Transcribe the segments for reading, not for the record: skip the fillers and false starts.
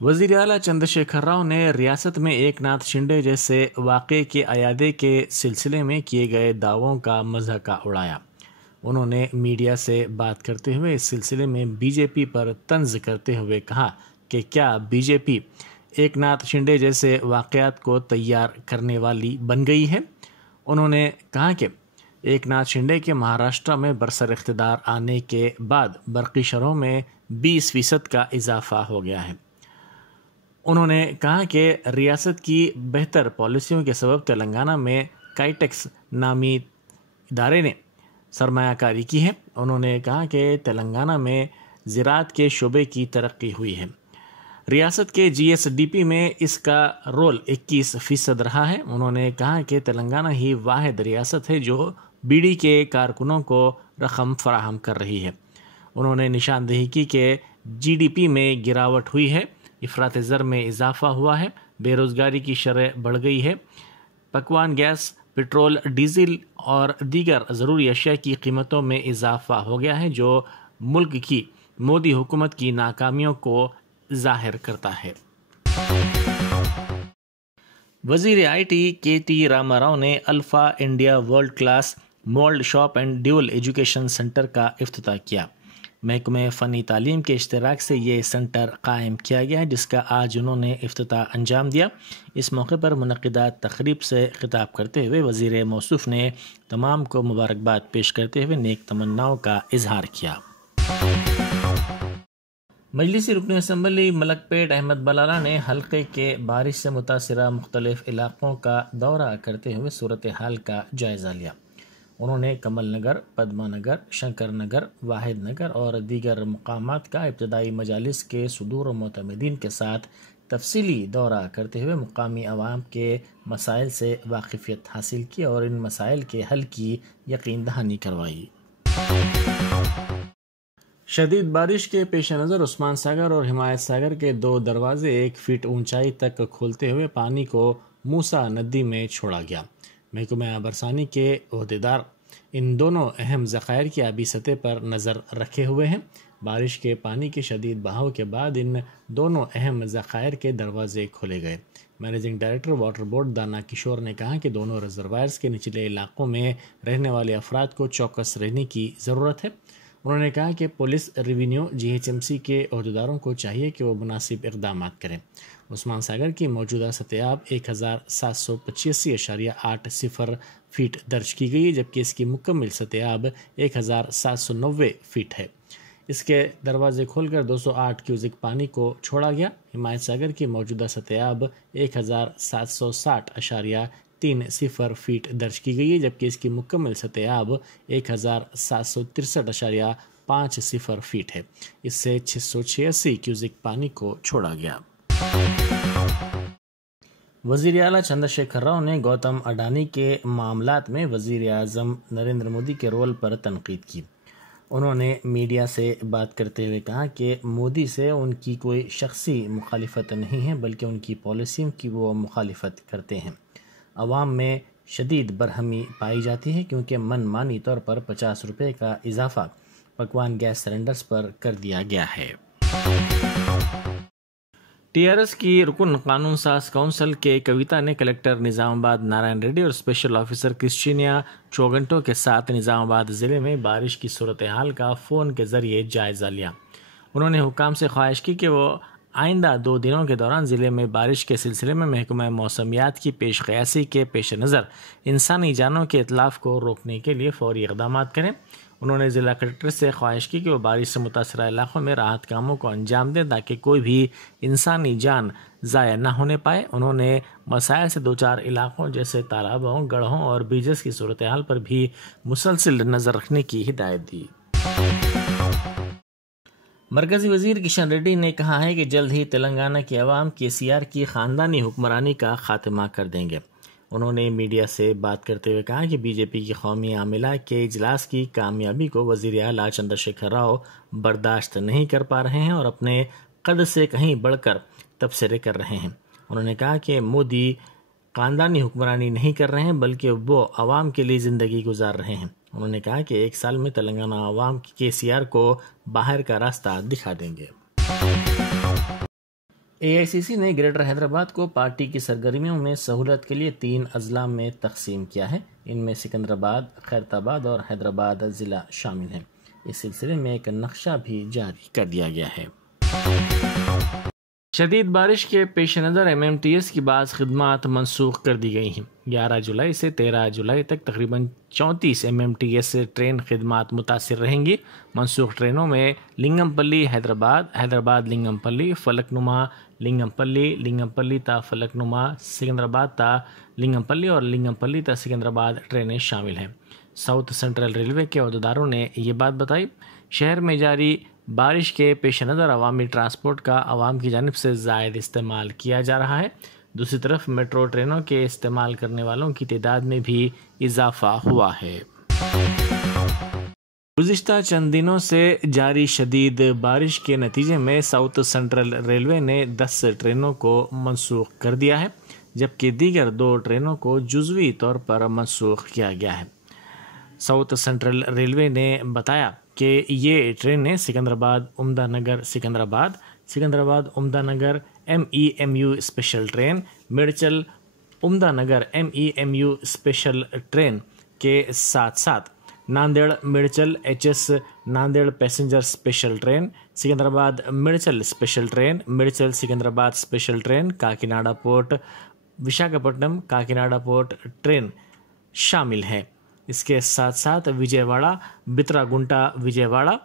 वज़ीर आला चंद्रशेखर राव ने रियासत में एकनाथ शिंदे जैसे वाक़े के अयादे के सिलसिले में किए गए दावों का मज़ाक़ उड़ाया। उन्होंने मीडिया से बात करते हुए इस सिलसिले में बीजेपी पर तंज करते हुए कहा कि क्या बीजेपी एकनाथ शिंदे जैसे वाक़यात को तैयार करने वाली बन गई है। उन्होंने कहा कि एकनाथ शिंदे के महाराष्ट्र में बरसर इख्तिदार आने के बाद बरक़ी शरहों में 20% का इजाफा हो गया है। उन्होंने कहा कि रियासत की बेहतर पॉलिसियों के सबब तेलंगाना में काइटेक्स नामी इदारे ने सरमायाकारी की है। उन्होंने कहा कि तेलंगाना में ज़राअत के शोबे की तरक्की हुई है। रियासत के GSDP में इसका रोल 21% रहा है। उन्होंने कहा कि तेलंगाना ही वाहिद रियासत है जो बीडी के कारकुनों को रकम फराहम कर रही है। उन्होंने निशानदेही की कि GDP में गिरावट हुई है, इफ़रात ज़र में इजाफा हुआ है, बेरोज़गारी की शरह बढ़ गई है, पकवान गैस, पेट्रोल, डीजल और दीगर ज़रूरी अशिया की कीमतों में इजाफा हो गया है जो मुल्क की मोदी हुकूमत की नाकामियों को ज़ाहिर करता है। वज़ीर IT KT रामाराव ने alpha India world class mould shop and dual education centre का इफ्तिताह किया। महकमे फ़नी तालीम के इश्तराक से ये सेंटर कायम किया गया है, जिसका आज उन्होंने इफ्तिताह अंजाम दिया। इस मौके पर मुनक़िदा तक़रीब से खिताब करते हुए वज़ीर मौसूफ़ ने तमाम को मुबारकबाद पेश करते हुए नेक तमन्नाओं का इजहार किया। मजलिसी रुकन असम्बली मलकपेट अहमद बलाला ने हल्के के बारिश से मुतासिरा मुख्तलिफ इलाक़ों का दौरा करते हुए सूरत हाल का जायज़ा लिया। उन्होंने कमल नगर, पद्मा नगर, शंकर नगर, वाहिद नगर और दीगर मकामात का इब्तदाई मजालिस के सुदूर व मोतमदीन के साथ तफसीली दौरा करते हुए मुकामी अवाम के मसाइल से वाकिफ़ियत हासिल की और इन मसाइल के हल की यकीन दहानी करवाई। शदीद बारिश के पेश नज़र उस्मान सागर और हिमायत सागर के 2 दरवाजे 1 फीट ऊंचाई तक खोलते हुए पानी को मूसा नदी में छोड़ा गया। महकमा बरसानी के ओहदेदार इन दोनों अहम ज़खायर की आबी सतह पर नज़र रखे हुए हैं। बारिश के पानी के शदीद बहाव के बाद इन दोनों अहम ज़खायर के दरवाजे खोले गए। मैनेजिंग डायरेक्टर वाटर बोर्ड दाना किशोर ने कहा कि दोनों रिजर्वायर्स के निचले इलाकों में रहने वाले अफराद को चौकस रहने की ज़रूरत है। उन्होंने कहा कि पुलिस, रेवेन्यू, GHMC के अहदेदारों को चाहिए कि वो मुनासिब इक़दाम करें। उस्मान सागर की मौजूदा सतह 1785.80 फीट दर्ज की गई है, जबकि इसकी मुकम्मल सतह 1790 फीट है। इसके दरवाजे खोलकर 208 क्यूजिक पानी को छोड़ा गया। हिमायत सागर की मौजूदा सतह 1760.30 फीट दर्ज की गई है, जबकि इसकी मुकम्मल सतह 1763.50 फीट है। इससे 686 क्यूजिक पानी को छोड़ा गया। वज़ीर आला चंद्रशेखर राव ने गौतम अडानी के मामलात में वज़ीर आज़म नरेंद्र मोदी के रोल पर तनकीद की। उन्होंने मीडिया से बात करते हुए कहा कि मोदी से उनकी कोई शख्सी मुखालिफत नहीं है, बल्कि उनकी पॉलिसियों की वो मुखालिफत करते हैं। अवाम में शदीद बरहमी पाई जाती है क्योंकि मनमानी तौर पर 50 रुपये का इजाफा पकवान गैस सिलेंडर्स पर कर दिया गया है। TRS की रुकन कानून साज काउंसिल के कविता ने कलेक्टर निज़ामाबाद नारायण रेड्डी और स्पेशल ऑफिसर क्रिस्टीनिया चोगंटो के साथ निज़ामाबाद ज़िले में बारिश की सूरत हाल का फ़ोन के ज़रिए जायज़ा लिया। उन्होंने हुकाम से ख्वाहिश की कि वो आइंदा 2 दिनों के दौरान ज़िले में बारिश के सिलसिले में महकमा मौसमियात की पेश क़यासी के पेश नज़र इंसानी जानों के इतलाफ़ को रोकने के लिए फ़ौरी इक़दाम करें। उन्होंने ज़िला कलेक्टर से ख्वाहिश की कि वो बारिश से मुतासरा इलाक़ों में राहत कामों को अंजाम दें ताकि कोई भी इंसानी जान ज़ाया न होने पाए। उन्होंने मसाइल से 2-4 इलाक़ों जैसे तालाबों, गढ़ों और ब्रिजेस की सूरत हाल पर भी मुसलसल नज़र रखने की हिदायत दी। मरकज़ी वज़ीर किशन रेड्डी ने कहा है कि जल्द ही तेलंगाना की अवाम KCR की ख़ानदानी हुक्मरानी का खात्मा कर देंगे। उन्होंने मीडिया से बात करते हुए कहा कि बीजेपी की कौमी आमिला के इजलास की कामयाबी को वज़ीर आला चंद्रशेखर राव बर्दाश्त नहीं कर पा रहे हैं और अपने कद से कहीं बढ़कर तबसरे कर रहे हैं। उन्होंने कहा कि मोदी ख़ानदानी हुक्मरानी नहीं कर रहे हैं, बल्कि वो आवाम के लिए ज़िंदगी गुजार रहे हैं। उन्होंने कहा कि 1 साल में तेलंगाना आवाम की KCR को बाहर का रास्ता दिखा देंगे। AICC نے گریٹر حیدرآباد کو پارٹی کی سرگرمیوں میں سہولت کے لیے 3 اضلاع میں تقسیم کیا ہے۔ ان میں سکندرآباد، خیرتآباد اور حیدرآباد ضلع شامل ہیں۔ اس سلسلے میں ایک نقشہ بھی جاری کر دیا گیا ہے۔ شدید بارش کے پیش نظر MMTS کی بعض خدمات منسوخ کر دی گئی ہیں۔ 11 جولائی سے 13 جولائی تک تقریباً 34 MMTS ٹرین خدمات متاثر رہیں گی۔ منسوخ ٹرینوں میں لنگم پلی حیدرآباد، حیدرآباد لنگم پلی، فلک نما لنگم پلی، لنگم پلی تا فلک نما، سکندرآباد تا لنگم پلی اور لنگم پلی تا سکندرآباد ٹرینیں شامل ہیں۔ ساؤتھ سینٹرل ریلوے کے عہدیداروں نے یہ بات بتائی۔ شہر میں جاری بارش کے پیش نظر عوامی ٹرانسپورٹ کا عوام کی جانب سے زائد استعمال کیا جا رہا ہے۔ دوسری طرف میٹرو ٹرینوں کے استعمال کرنے والوں کی تعداد میں بھی اضافہ ہوا ہے۔ گزشتہ چند دنوں سے جاری شدید بارش کے نتیجے میں ساؤتھ سینٹرل ریلوے نے 10 ٹرینوں کو منسوخ کر دیا ہے، جبکہ دیگر 2 ٹرینوں کو جزوی طور پر منسوخ کیا گیا ہے۔ ساؤتھ سینٹرل ریلوے نے بتایا کہ یہ ٹرینیں سکندرآباد عمدہ Nagar Secunderabad, Secunderabad Umdanagar MEMU special train, Medchal Umdanagar MEMU special train کے ساتھ ساتھ Nanded Medchal HS Nanded passenger special train, Secunderabad Medchal special train, Medchal Secunderabad special train, Kakinada port Visakhapatnam Kakinada port train شامل ہے۔ اس کے ساتھ ساتھ وجے واڑہ بترا گنٹا وجے واڑہ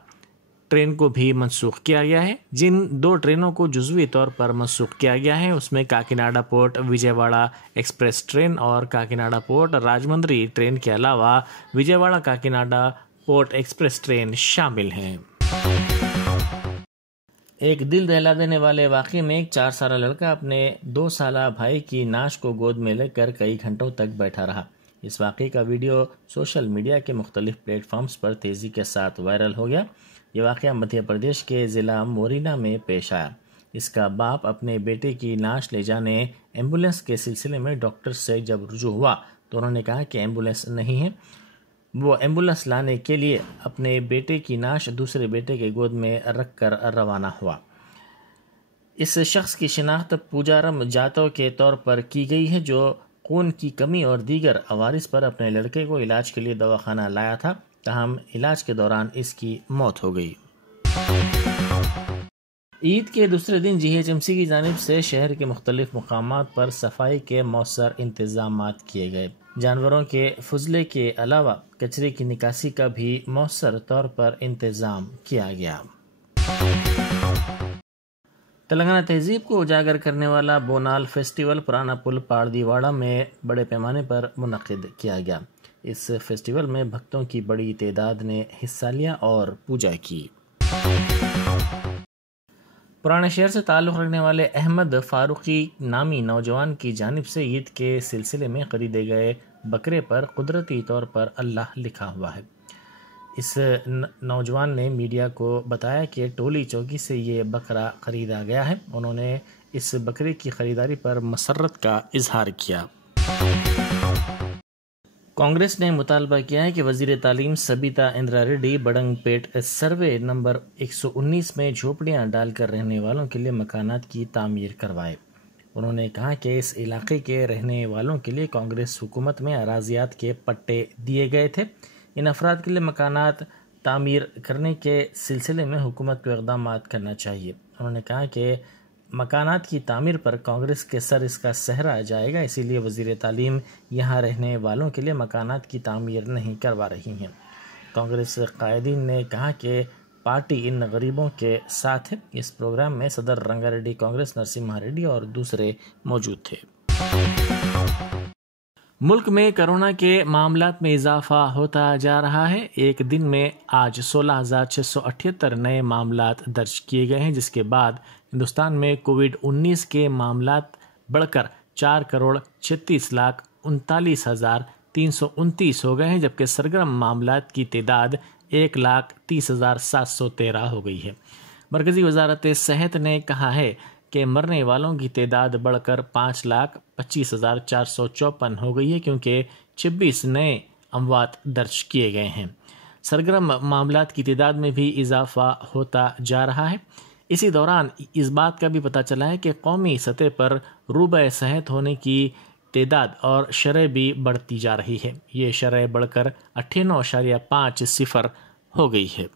ٹرین کو بھی منسوخ کیا گیا ہے۔ جن 2 ٹرینوں کو جزوی طور پر منسوخ کیا گیا ہے اس میں کاکیناڈا پورٹ وجے واڑہ ایکسپریس ٹرین اور کاکیناڈا پورٹ راجمندری ٹرین کے علاوہ وجے واڑہ کاکیناڈا پورٹ ایکسپریس ٹرین شامل ہیں۔ ایک دل دہلا دینے والے واقعے میں ایک 4 سالہ لڑکا اپنے 2 سالہ بھائی کی نعش کو گود میں لے کر کئی گھنٹوں تک بیٹھا رہا۔ اس واقعے کا ویڈیو سوشل میڈیا کے مختلف پلیٹ فارمز پر تیزی کے ساتھ وائرل ہو گیا۔ یہ واقعہ مدھیہ پردیش کے ضلع مورینا میں پیش آیا۔ اس کا باپ اپنے بیٹے کی نعش لے جانے ایمبولینس کے سلسلے میں ڈاکٹر سے جب رجوع ہوا تو انہوں نے کہا کہ ایمبولینس نہیں ہے۔ وہ ایمبولینس لانے کے لیے اپنے بیٹے کی نعش دوسرے بیٹے کے گود میں رکھ کر روانہ ہوا۔ اس شخص کی شناخت پوجارم جاتو کے طور پر کی گئی ہے، جو خون کی کمی اور دیگر عوارض پر اپنے لڑکے کو علاج کے لیے دواخانہ لایا تھا، تاہم علاج کے دوران اس کی موت ہو گئی۔ عید کے دوسرے دن GHMC کی جانب سے شہر کے مختلف مقامات پر صفائی کے مؤثر انتظامات کیے گئے۔ جانوروں کے فضلے کے علاوہ کچرے کی نکاسی کا بھی مؤثر طور پر انتظام کیا گیا۔ تلنگانہ تہذیب کو اجاگر کرنے والا بونال فیسٹیول پرانا پل پاردی واڑہ میں بڑے پیمانے پر منعقد کیا گیا۔ اس فیسٹیول میں بھکتوں کی بڑی تعداد نے حصہ لیا اور پوجا کی۔ پرانے شہر سے تعلق رکھنے والے احمد فاروقی نامی نوجوان کی جانب سے عید کے سلسلے میں خریدے گئے بکرے پر قدرتی طور پر اللہ لکھا ہوا ہے۔ اس نوجوان نے میڈیا کو بتایا کہ ٹولی چوکی سے یہ بکرا خریدا گیا ہے۔ انہوں نے اس بکرے کی خریداری پر مسرت کا اظہار کیا۔ کانگریس نے مطالبہ کیا ہے کہ وزیر تعلیم سبیتا اندرا ریڈی بڑنگ پیٹ سروے نمبر 119 میں جھوپڑیاں ڈال کر رہنے والوں کے لیے مکانات کی تعمیر کروائے۔ انہوں نے کہا کہ اس علاقے کے رہنے والوں کے لیے کانگریس حکومت میں اراضیات کے پٹے دیے گئے تھے۔ ان افراد کے لیے مکانات تعمیر کرنے کے سلسلے میں حکومت کو اقدامات کرنا چاہیے۔ انہوں نے کہا کہ مکانات کی تعمیر پر کانگریس کے سر اس کا سہرا جائے گا، اسی لیے وزیر تعلیم یہاں رہنے والوں کے لیے مکانات کی تعمیر نہیں کروا رہی ہیں۔ کانگریس قائدین نے کہا کہ پارٹی ان غریبوں کے ساتھ ہے۔ اس پروگرام میں صدر رنگا ریڈی کانگریس نرسمہا ریڈی اور دوسرے موجود تھے۔ ملک میں کرونا کے معاملات میں اضافہ ہوتا جا رہا ہے۔ ایک دن میں آج 16,678 نئے معاملات درج کیے گئے ہیں، جس کے بعد ہندوستان میں کووڈ-19 کے معاملات بڑھ کر 4,36,39,329 ہو گئے ہیں، جبکہ سرگرم معاملات کی تعداد 1,30,713 ہو گئی ہے۔ مرکزی وزارت صحت نے کہا ہے کہ مرنے والوں کی تعداد بڑھ کر 5,25,454 ہو گئی ہے، کیونکہ 26 نئے اموات درج کیے گئے ہیں۔ سرگرم معاملات کی تعداد میں بھی اضافہ ہوتا جا رہا ہے۔ اسی دوران اس بات کا بھی پتہ چلا ہے کہ قومی سطح پر روبہ صحت ہونے کی تعداد اور شرح بھی بڑھتی جا رہی ہے. یہ شرح بڑھ کر 98.50 ہو گئی ہے.